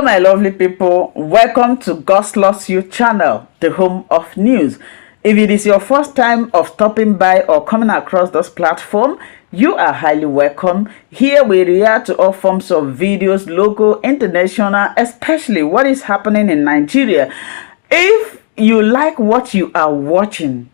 Hello my lovely people, welcome to God's Lost You channel, the home of news. If it is your first time of stopping by or coming across this platform, you are highly welcome. Here we react to all forms of videos, local, international, especially what is happening in Nigeria. If you like what you are watching,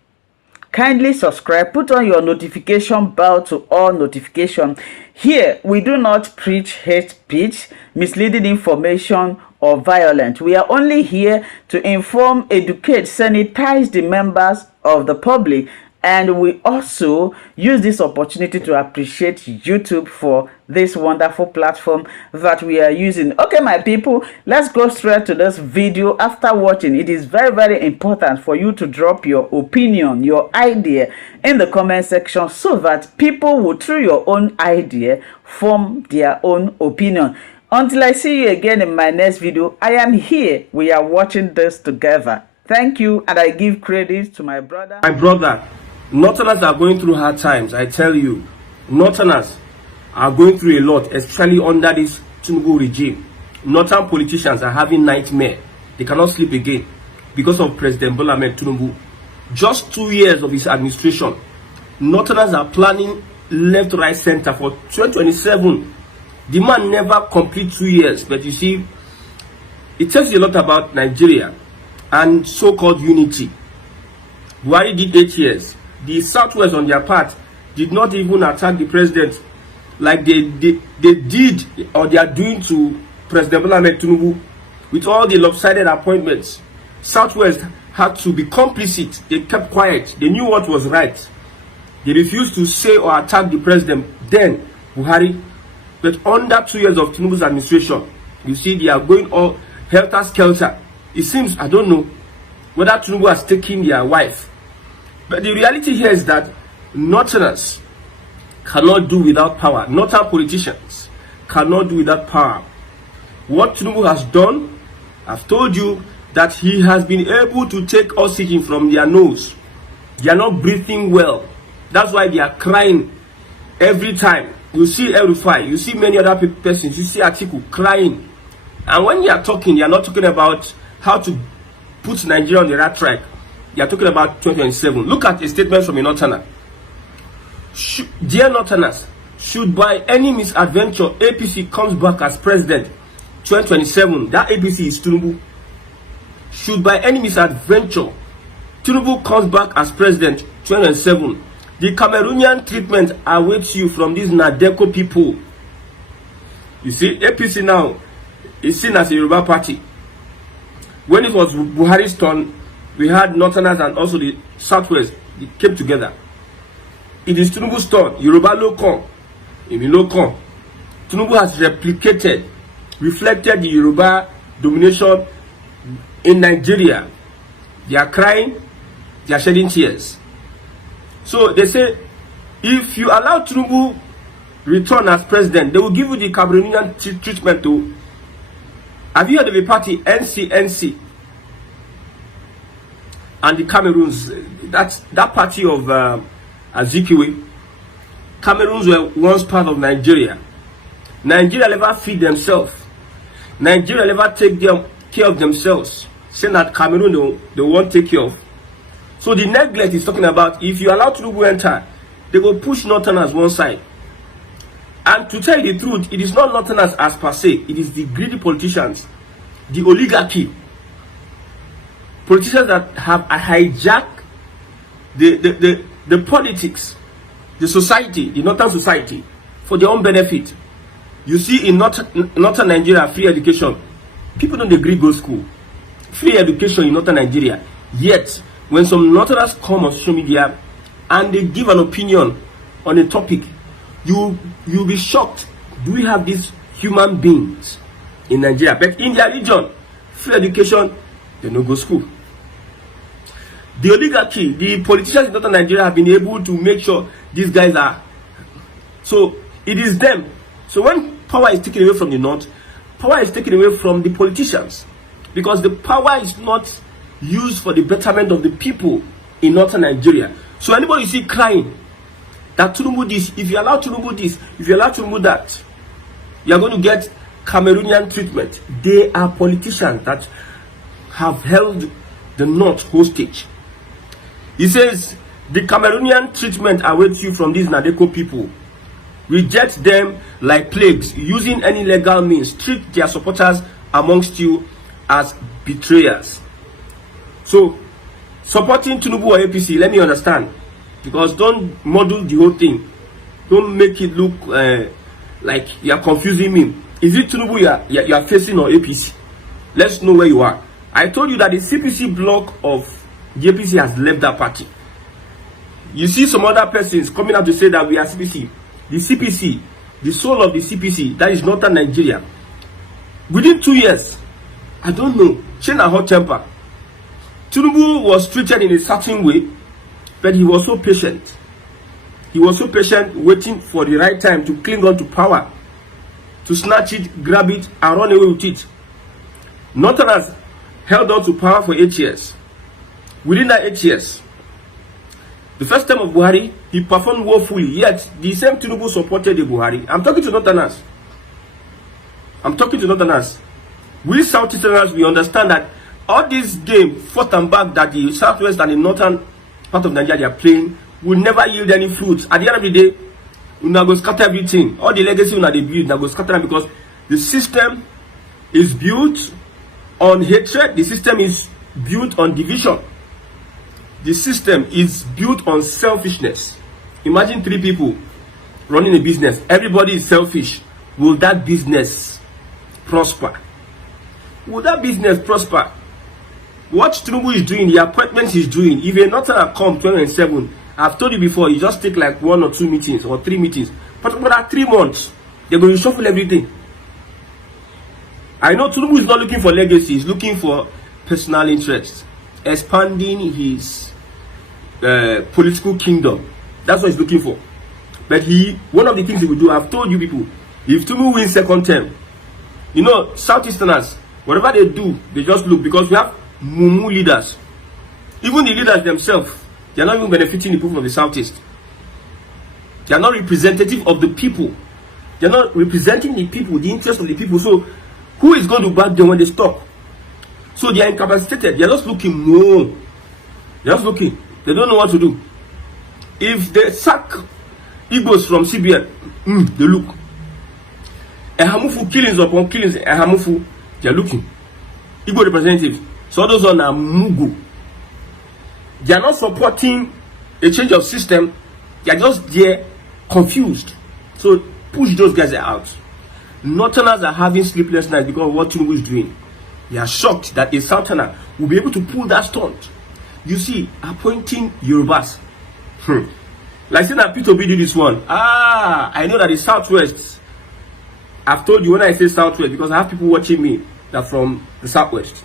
kindly subscribe, put on your notification bell to all notification. Here, we do not preach hate speech, misleading information, or violence. We are only here to inform, educate, sanitize the members of the public. And we also use this opportunity to appreciate YouTube for this wonderful platform that we are using. Okay, my people, let's go straight to this video. After watching, it is very, very important for you to drop your opinion, your idea in the comment section so that people will, through your own idea, form their own opinion. Until I see you again in my next video, I am here. We are watching this together. Thank you, and I give credit to my brother. Northerners are going through hard times, I tell you. Northerners are going through a lot, especially under this Tinubu regime. Northern politicians are having nightmare. They cannot sleep again because of President Bola Ahmed Tinubu. Just 2 years of his administration, Northerners are planning left, right, center for 2027. The man never complete 2 years, but you see, it tells you a lot about Nigeria and so-called unity. Buhari did 8 years. The Southwest, on their part, did not even attack the president like they did or they are doing to President Bola Ahmed Tinubu with all the lopsided appointments. Southwest had to be complicit. They kept quiet. They knew what was right. They refused to say or attack the president, then Buhari. But under 2 years of Tinubu's administration, you see, they are going all helter-skelter. It seems, I don't know whether Tinubu has taken their wife. But the reality here is that Northerners cannot do without power. Northern politicians cannot do without power. What Tinubu has done, I've told you that he has been able to take oxygen from their nose. They are not breathing well. That's why they are crying every time. You see El-Rufai, you see many other persons, you see Atiku crying. And when they are talking, they are not talking about how to put Nigeria on the right track. They are talking about 2027. Look at a statement from a Northerner. Dear Northerners, should by any misadventure APC comes back as president 2027, that APC is Tinubu. Should by any misadventure Tinubu comes back as president 2027, the Cameroonian treatment awaits you from these Nadeko people. You see, APC now is seen as a Yoruba party. When it was Buhari's turn, we had Northerners and also the Southwest. They came together. It is Tinubu's turn. Yoruba Lokon. Tinubu has replicated, reflected the Yoruba domination in Nigeria. They are crying. They are shedding tears. So they say, if you allow Tinubu return as president, they will give you the Cameroonian treatment too. Have you heard of a party, NCNC? And the Cameroons, that party of Azikiwe. Cameroons were once part of Nigeria. Nigeria never feed themselves. Nigeria never take care of themselves. Saying that Cameroon they won't take care of. So the neglect is talking about, if you allow Tinubu enter, they will push Northerners one side. And to tell you the truth, it is not Northerners as per se, it is the greedy politicians, the oligarchy. Politicians that have hijacked the politics, the society, the Northern society, for their own benefit. You see, in Northern Nigeria, free education, people don't agree go school. Free education in Northern Nigeria. Yet, when some Northerners come on social media and they give an opinion on a topic, you'll be shocked. Do we have these human beings in Nigeria? But in their region, free education, they don't go school. The oligarchy, the politicians in Northern Nigeria have been able to make sure these guys are. So it is them. So when power is taken away from the North, power is taken away from the politicians. Because the power is not used for the betterment of the people in Northern Nigeria. So anybody you see crying that Tinubu this, if you allow Tinubu this, if you allow Tinubu that, you are going to get Cameroonian treatment. They are politicians that have held the North hostage. He says, the Cameroonian treatment awaits you from these Nadeko people. Reject them like plagues, using any legal means. Treat their supporters amongst you as betrayers. So, supporting Tinubu or APC, let me understand. Because don't model the whole thing. Don't make it look like you are confusing me. Is it Tinubu you are facing or APC? Let's know where you are. I told you that the CPC block of the APC has left that party. You see some other persons coming out to say that we are CPC. The CPC, the soul of the CPC, that is Northern Nigeria. Within 2 years, I don't know, change a hot temper. Tinubu was treated in a certain way, but he was so patient. He was so patient, waiting for the right time to cling on to power, to snatch it, grab it, and run away with it. Northerners held on to power for 8 years. Within that 8 years, the first time of Buhari, he performed woefully, yet the same Tinubu supported the Buhari. I'm talking to Northerners. We Southeasterners, we understand that all this game, forth and back, that the Southwest and the Northern part of Nigeria are playing, will never yield any fruit. At the end of the day, we now go scatter everything. All the legacy we now build, now go scatter, because the system is built on hatred. The system is built on division. The system is built on selfishness. Imagine 3 people running a business. Everybody is selfish. Will that business prosper? Will that business prosper? What Tinubu is doing, the appointments he's doing, if a Northerner come 2027, I've told you before, you just take like 1 or 2 meetings or 3 meetings. But for that 3 months, they're going to shuffle everything. I know Tinubu is not looking for legacy, he's looking for personal interests, expanding his political kingdom. That's what he's looking for. But one of the things he will do, I've told you people, if Tinubu wins second term, you know, Southeasterners, whatever they do, they just look, because we have mumu leaders. Even the leaders themselves, they are not even benefiting the people of the Southeast. They are not representative of the people. They are not representing the people, the interest of the people. So, who is going to back them when they stop? So they are incapacitated. They are just looking. No. They are just looking. They don't know what to do. If they sack Igbos from CBN, they look. Ehamufu killings upon killings, Ehamufu, they are looking. Igbo representatives. So those on are Mugu. They are not supporting a change of system. They are just there, confused. So push those guys out. Northerners are having sleepless nights because of what Tinubu is doing. They are shocked that a Southerner will be able to pull that stunt. You see, appointing Yorubas. Like saying that P2B did this one. I know that the Southwest. I've told you when I say Southwest, because I have people watching me that are from the Southwest.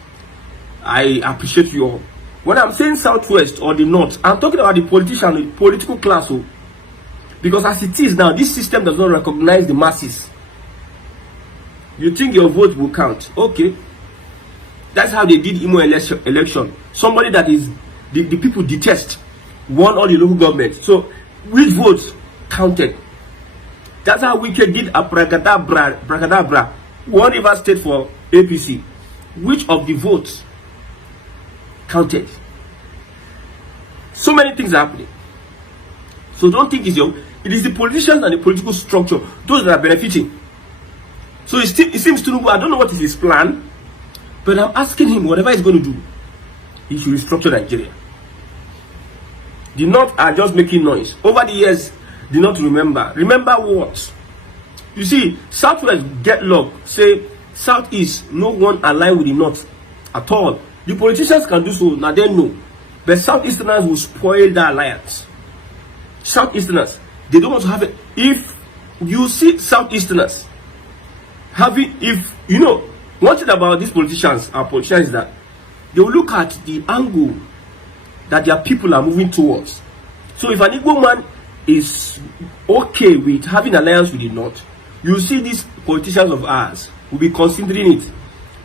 I appreciate you all. When I'm saying Southwest or the North, I'm talking about the politician, the political class. Because as it is now, this system does not recognize the masses. You think your vote will count? Okay. That's how they did Imo election. Somebody that is the people detest won all the local government. So which votes counted? That's how Wike did Bracadabra. One River State for APC. Which of the votes counted? So many things are happening. So don't think it's it is the politicians and the political structure, those that are benefiting. So it seems Tinubu, I don't know what is his plan, but I'm asking him, whatever he's going to do, he should restructure Nigeria. The North are just making noise. Over the years, the North remember. Remember what? You see, Southwest get locked, say Southeast, no one aligned with the North at all. The politicians can do so, now they know. But Southeasterners will spoil that alliance. Southeasterners, they don't want to have it. If you see Southeasterners having, if you know, one thing about these politicians is that they will look at the angle that their people are moving towards. So if an Igbo man is okay with having an alliance with the North, you see these politicians of ours will be considering it.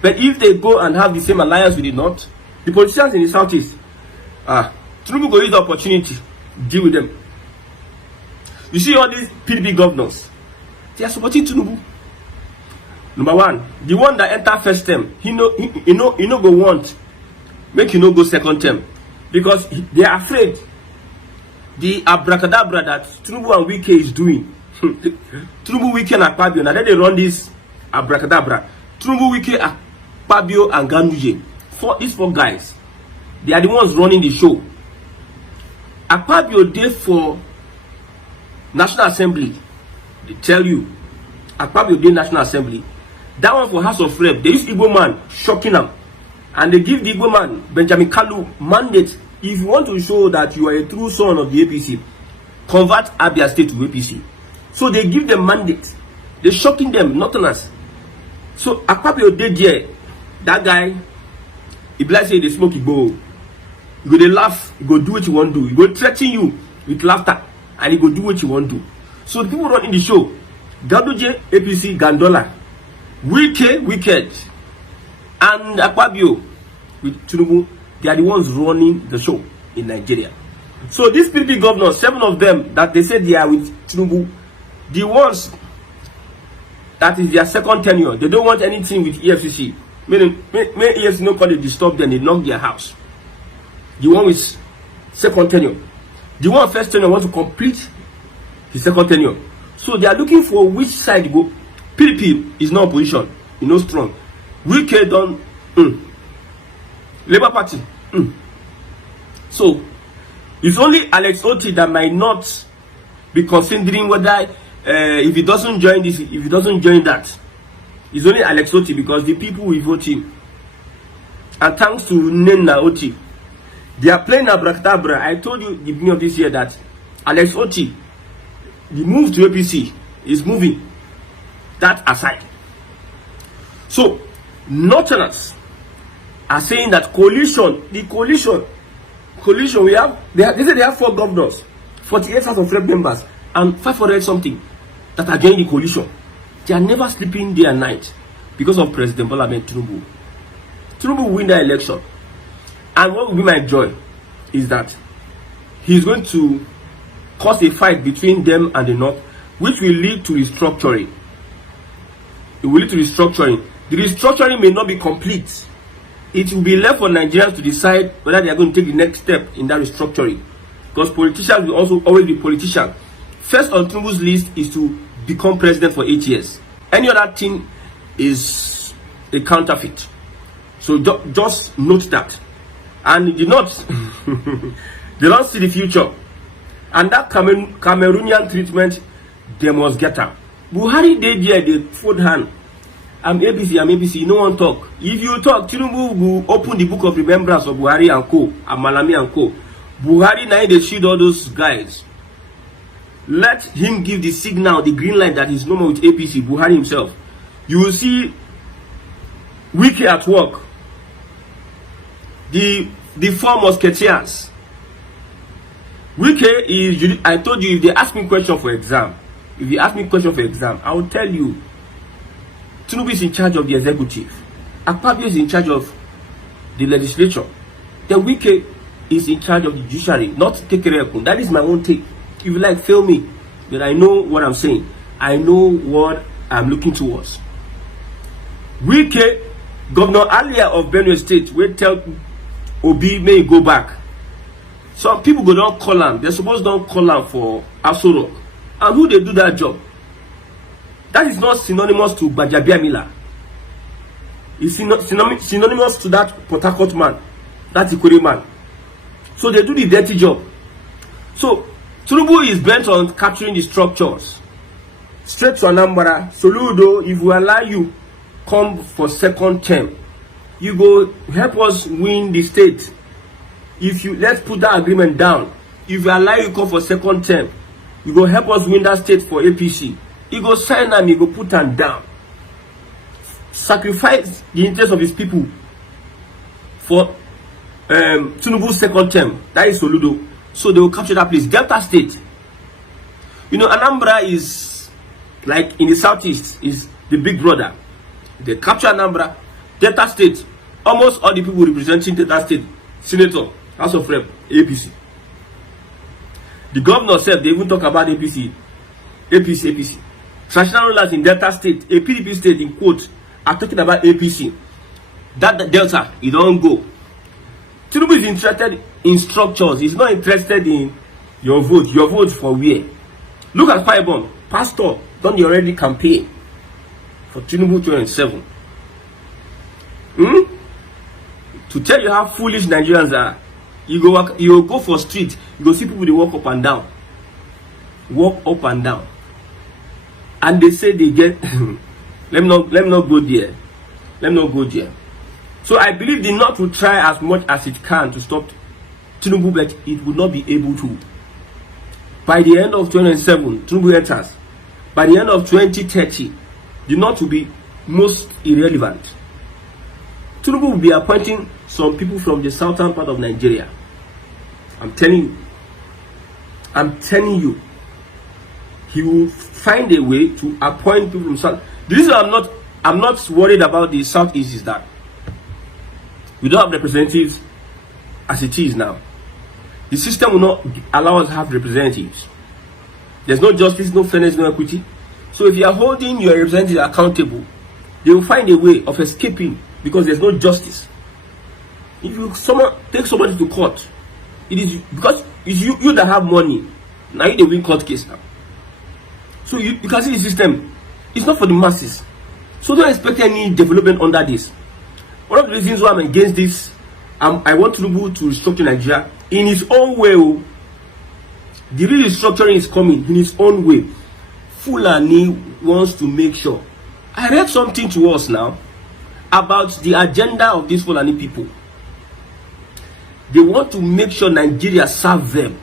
But if they go and have the same alliance with the North, the politicians in the Southeast, Tinubu will use the opportunity to deal with them. You see all these PDP governors, they are supporting Tinubu. Number one, the one that enter first term, he no go want make you no go second term, because they are afraid the abracadabra that Tinubu and Wike is doing. Tinubu, Wike, and Akpabio, now they run this abracadabra. Tinubu, Wike, Akpabio, and Ganduje. These four guys, they are the ones running the show. Akpabio did for National Assembly. They tell you, Akpabio did National Assembly. That one for House of Rep, they use Igbo man shocking them, and they give the Igbo man Benjamin Kalu mandate. If you want to show that you are a true son of the APC, convert Abia State to APC. So they give them mandate. They're shocking them, not on us. So Akpabio did there. That guy, he bless say they smoke Igbo. You go they laugh, you go do what you want to do. You go threaten you with laughter, and you go do what you want to do. So the people running the show, Ganduje, APC, Gandola, Wike, Wicked, and Akpabio with Tinubu, they are the ones running the show in Nigeria. So these PDP governors, 7 of them that they said they are with Tinubu, the ones that is their second tenure, they don't want anything with EFCC. Meaning, may EFCC no call it disturb them, they knock their house. The one with second tenure. The one first tenure wants to complete his second tenure. So they are looking for which side to go. PDP is not opposition, you know, strong. Wike done. Labour Party. So it's only H0T that might not be considering whether if he doesn't join this, if he doesn't join that. It's only H0T because the people will vote him. And thanks to Nena Oti, they are playing abracadabra. I told you the beginning of this year that H0T, the move to APC is moving that aside. So Northerners are saying that coalition we have, they say they have 4 governors, 48 House of Rep members, and 500 something that are joining the coalition. They are never sleeping day and night because of President Bola Tinubu. Tinubu will win the election, and what will be my joy is that he's going to cause a fight between them and the North, which will lead to restructuring. It will lead to restructuring. The restructuring may not be complete. It will be left for Nigerians to decide whether they are going to take the next step in that restructuring. Because politicians will also always be politicians. First on Tinubu's list is to become president for 8 years. Any other thing is a counterfeit. So just note that. And the North, they don't see the future. And that Cameroonian treatment, they must get up. Buhari did there, they fold hand. I'm ABC, no one talk. If you talk, Tinubu will open the book of remembrance of Buhari and Co. and Malami and Co. Buhari now they shoot all those guys. Let him give the signal, the green light that he's no more with APC, Buhari himself. You will see Wike at work. The 4 musketeers. Wike is, I told you, if they ask me question for exam, I will tell you, Tinubu is in charge of the executive. Akpabio is in charge of the legislature. Then Wike is in charge of the judiciary, not Kekerekun. That is my own take. If you like, fail me. But I know what I'm saying. I know what I'm looking towards. Wike, Governor Alia of Benue State, will tell Obi may go back. Some people go don't call him. They're supposed to don't call him for H0T. And who they do that job? That is not synonymous to Bajabia Mila. It's synonymous to that Port Harcourt man, that Ikore man. So they do the dirty job. So Tinubu is bent on capturing the structures. Straight to Anambra, Soludo, if we allow you come for second term, you go help us win the state. If you let's put that agreement down. If we allow you come for second term, you go help us win that state for APC. He go sign and he go put them down. Sacrifice the interest of his people for Tinubu's second term. That is Soludo. So they will capture that place. Delta State. You know, Anambra is like in the southeast is the big brother. They capture Anambra. Delta State. Almost all the people representing Delta State. Senator, House of Rep, APC. The governor said they even talk about APC. traditional rulers in Delta State, a PDP state in quote, are talking about APC. That Delta, you don't go. Tinubu is interested in structures. He's not interested in your vote. Your vote for where? Look at Firebomb. Pastor, don't you already campaign for Tinubu 27? To tell you how foolish Nigerians are, you go for street, you go see people they walk up and down. Walk up and down. And they say they get let me not go there. Let me not go there. So I believe the North will try as much as it can to stop Tinubu, but it will not be able to. By the end of 2027, Tinubu enters. By the end of 2030, the North will be most irrelevant. Tinubu will be appointing some people from the southern part of Nigeria. I'm telling you. He will find a way to appoint people from south. The reason I'm not worried about the southeast is that we don't have representatives as it is now. The system will not allow us to have representatives. There's no justice, no fairness, no equity. So if you are holding your representatives accountable, they will find a way of escaping because there's no justice. If you take somebody to court, it is because it's you that have money. Now you win court case now. So you can see the system. It's not for the masses. So don't expect any development under this. One of the reasons why I'm against this, I want Tinubu to restructure Nigeria in his own way. The real restructuring is coming in his own way. Fulani wants to make sure. I read something to us now about the agenda of these Fulani people. They want to make sure Nigeria serve them.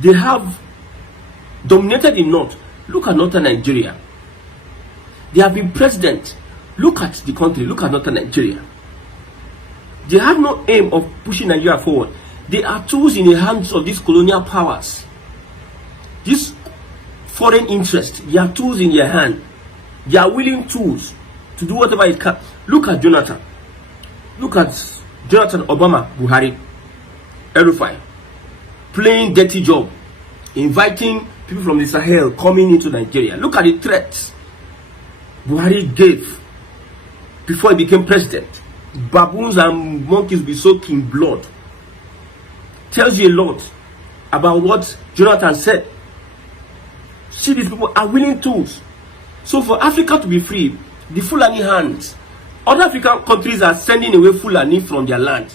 They have dominated the North. Look at northern Nigeria. They have been president. Look at the country. Look at northern Nigeria. They have no aim of pushing Nigeria forward. They are tools in the hands of these colonial powers. These foreign interests, they are tools in their hand. They are willing tools to do whatever it can. Look at Jonathan. Look at Jonathan Obama, Buhari, El-Rufai, playing dirty job, inviting people from the Sahel coming into Nigeria. Look at the threats Buhari gave before he became president. Baboons and monkeys will be soaking blood. Tells you a lot about what Jonathan said. See, these people are willing tools. So for Africa to be free, the Fulani hands, other African countries are sending away Fulani from their land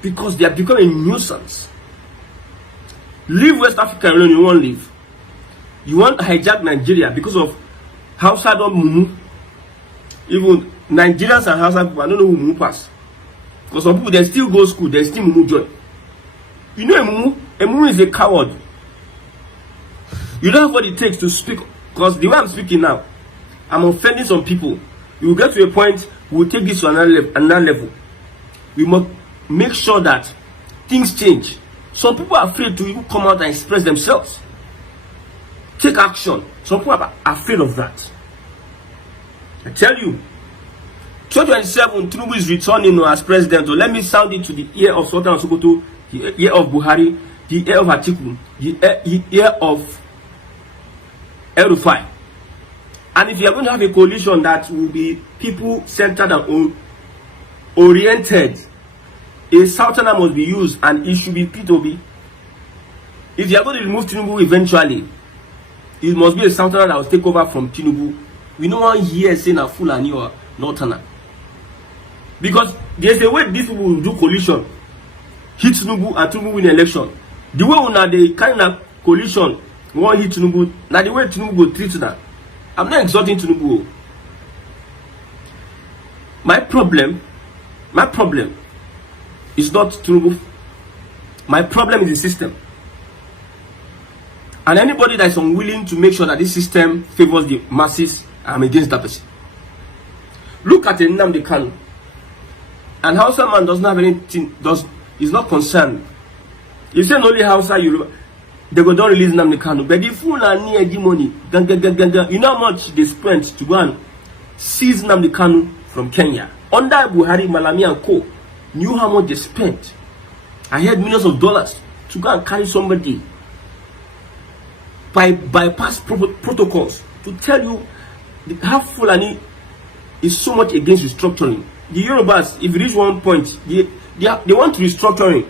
because they have become a nuisance. Leave West Africa alone, you won't leave. You want to hijack Nigeria because of Hausa don't Mumu. Even Nigerians and Hausa people, I don't know who Mumu pass. Because some people, they still go school, they still Mumu join. You know a Mumu is a coward. You don't have what it takes to speak. Because the way I'm speaking now, I'm offending some people. We will get to a point, we will take this to another level. We must make sure that things change. Some people are afraid to even come out and express themselves. Take action. Some people are afraid of that. I tell you, 2027, Tinubu is returning as president. So let me sound it to the ear of Sultan Sokoto, the ear of Buhari, the ear of Atiku, the ear of El-Rufai. And if you are going to have a coalition that will be people-centered and oriented, a southerner must be used, and it should be P2B. If you are going to remove Tinubu eventually, it must be a southerner that will take over from Tinubu. We don't want here saying a Fulani or northerner. Because there's a way these people will do coalition, hit Tinubu and Tinubu win election. The way now they kind of coalition won't hit Tinubu. Now the way Tinubu will treat that. I'm not exalting Tinubu. My problem is not Tinubu. My problem is the system. And anybody that is unwilling to make sure that this system favors the masses, I'm against that person. Look at Nnamdi Kanu. And Hausa man doesn't have anything, is not concerned. You say only Hausa, they go don't release Nnamdi Kanu. But the Fulani hegemony, you know how much they spent to go and seize Nnamdi Kanu from Kenya. Under Buhari, Malami and Co. knew how much they spent. I heard millions of dollars to go and carry somebody. bypass protocols to tell you how Fulani is so much against restructuring. The Yorubas, if you reach one point, they want restructuring.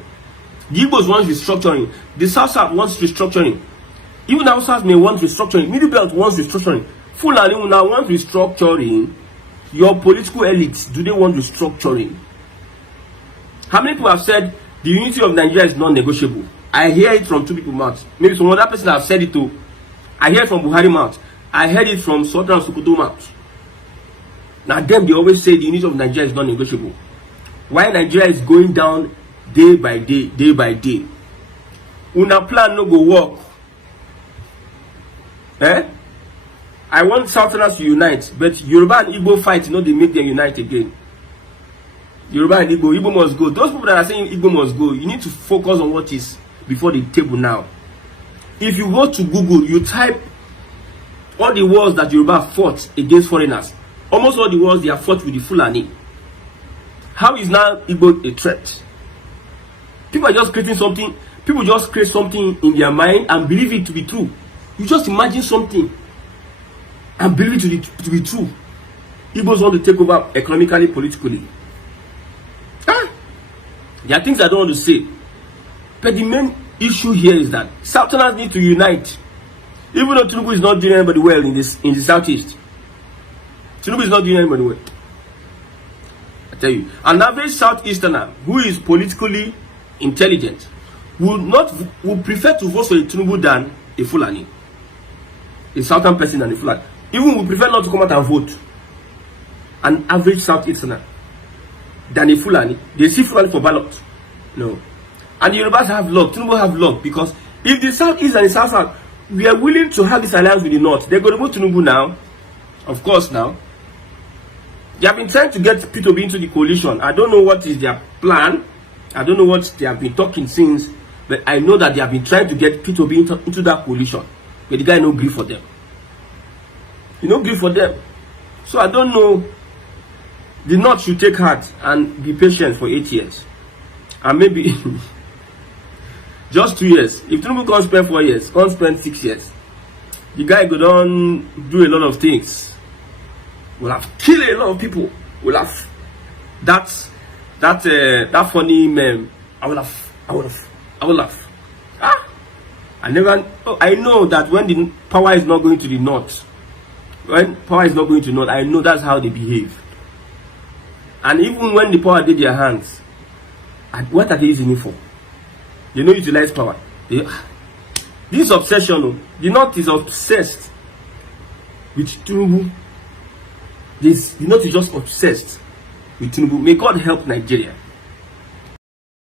The Igbos want restructuring. The South wants restructuring. Even the South may want restructuring. Middle Belt wants restructuring. Fulani will now want restructuring. Your political elites, do they want restructuring? How many people have said the unity of Nigeria is non-negotiable? I hear it from two people mouths. Maybe some other person have said it too. I hear it from Buhari mouth. I heard it from Sultan Sokoto mouth. Now them, they always say the unity of Nigeria is non-negotiable. Why Nigeria is going down day by day, day by day. Una plan no go work. I want Southerners to unite, but Yoruba and Igbo fight, they make them unite again. Yoruba and Igbo must go. Those people that are saying Igbo must go, you need to focus on what is before the table now. If you go to Google, you type all the wars that Yoruba fought against foreigners. Almost all the wars they have fought with the Fulani. How is now Igbo a threat? People are just creating something. People just create something in their mind and believe it to be true. You just imagine something and believe it to be true. Igbos want to take over economically, politically. There are things I don't want to say. But the main issue here is that Southerners need to unite. Even though Tinubu is not doing anybody well in the southeast. Tinubu is not doing anybody well. I tell you, an average southeasterner who is politically intelligent would prefer to vote for a Tinubu than a Fulani. A southern person than a Fulani. Even would prefer not to come out and vote. An average southeasterner than a Fulani. They see Fulani for ballot. No. And the Yorubas have luck. Tinubu have luck, because if the southeast and the south we are willing to have this alliance with the north, they're going to vote Tinubu now. Of course now. They have been trying to get P2B into the coalition. I don't know what is their plan. I don't know what they have been talking since. But I know that they have been trying to get P2B into that coalition. But the guy no agree for them. He no agree for them. So I don't know. The North should take heart and be patient for 8 years. And maybe just 2 years. If Tinubu can't spend 4 years, can't spend 6 years, the guy could on do a lot of things. Will have killed a lot of people. Will have that funny meme. I will laugh. I know that when the power is not going to the north, I know that's how they behave. And even when the power did their hands, what are they using it for? They don't utilize power. This obsession, the North is obsessed with Tinubu. The North is just obsessed with Tinubu. May God help Nigeria.